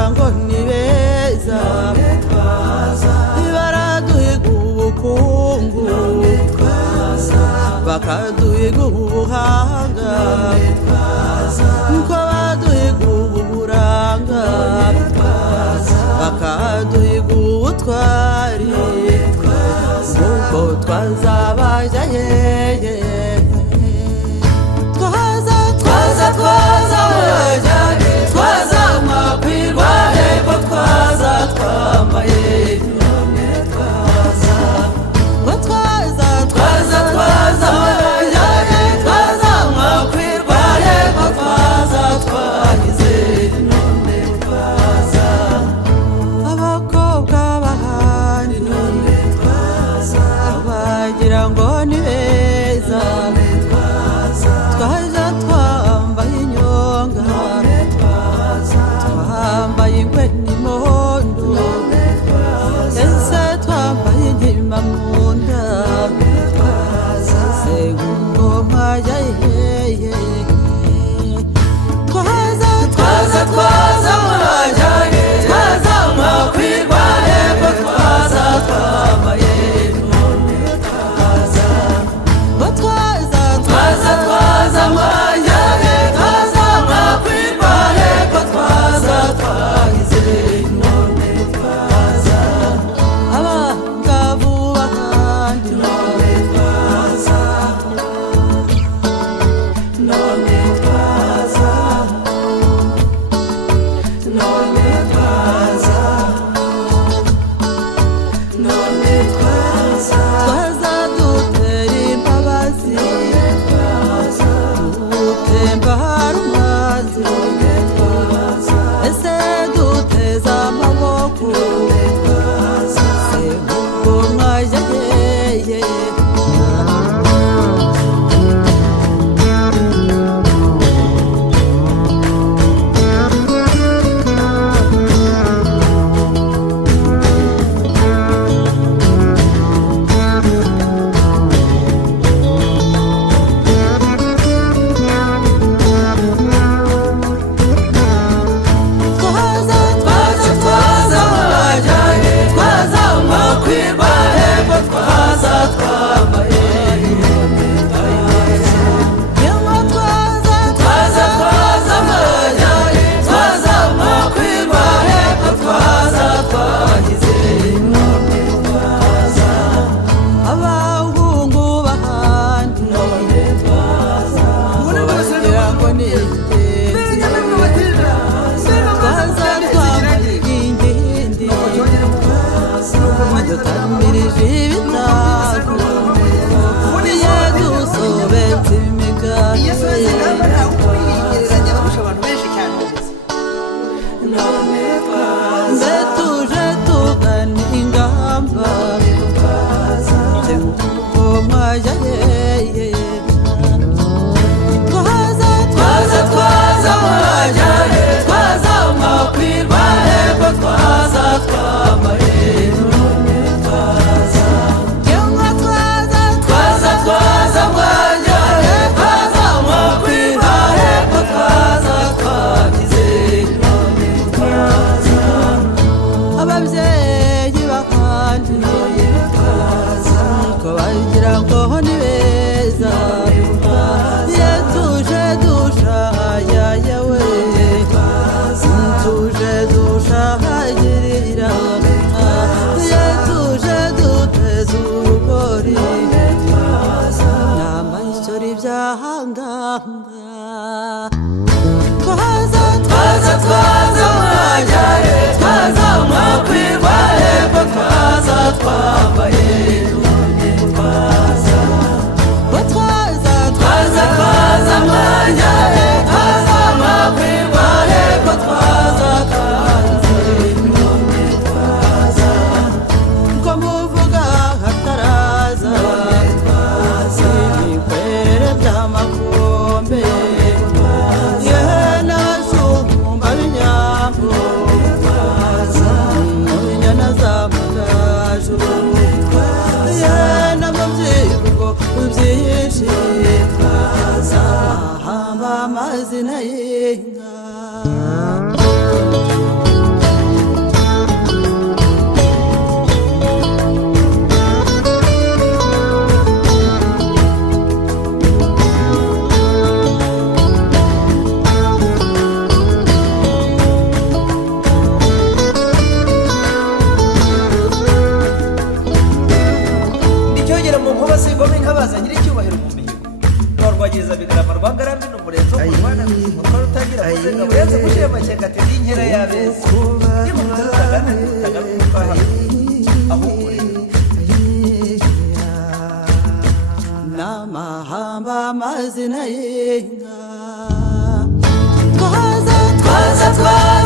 wagira ngo ni beza baraduhiga ubukungu bakaduhiga ubuhanga nko baduhiga uburanga bakaduhiga ubutwari ubwo twazabajya hehe twaza makwirwa hepfo twaza twambaye none twaza makwirwa hepfo twaza twahize none twaza abakobwa bahari none twaza bagira ngo ni beza twaje twambaye inyonga twambaye ingwe n'imondo ese twambaye inkima mu nda se ngoma yayeye twaza mwajyaye twaza mwakwirwa hepfo twaza twambaye none twaza mwajyaye twaza mwakwirwa hepfo twaza twahize none twaza abangavu bahandi none twaza none twaza none twaza none twaza twaza dutera imbabazi dutemba harumazi ese duteza amaboko se ubwo mwajya hehe twaza mwajyaye twaza mwakwirwa hepfo twaza twambaye twaza mwajyaye twaza mwakwirwa hepfo twaza twahize none twaza abahungu bahandi none twaza bagira ngo ni ingenzi twaza twambaye inkindi dutamirije ibitako iyo dusobetse imigani mbe tuje tugana ingamba ngo mwajya hehe twaza mwajyaye twaza mwakwirwa hepfo twaza twambaye none twaza twaza mwajyaye twaza mwakwirwa hepfo twaza twagize none twaza ababyeyi bahandi none twaza ko bagira ngo ni beza iyo tuje dushahaya we tuje dushahagirira iyo tuje duteza urugori n'amayishyori byahanganga twaza mwajyaye twaza mwakwirwa amazina y'inka twaza twaza twaza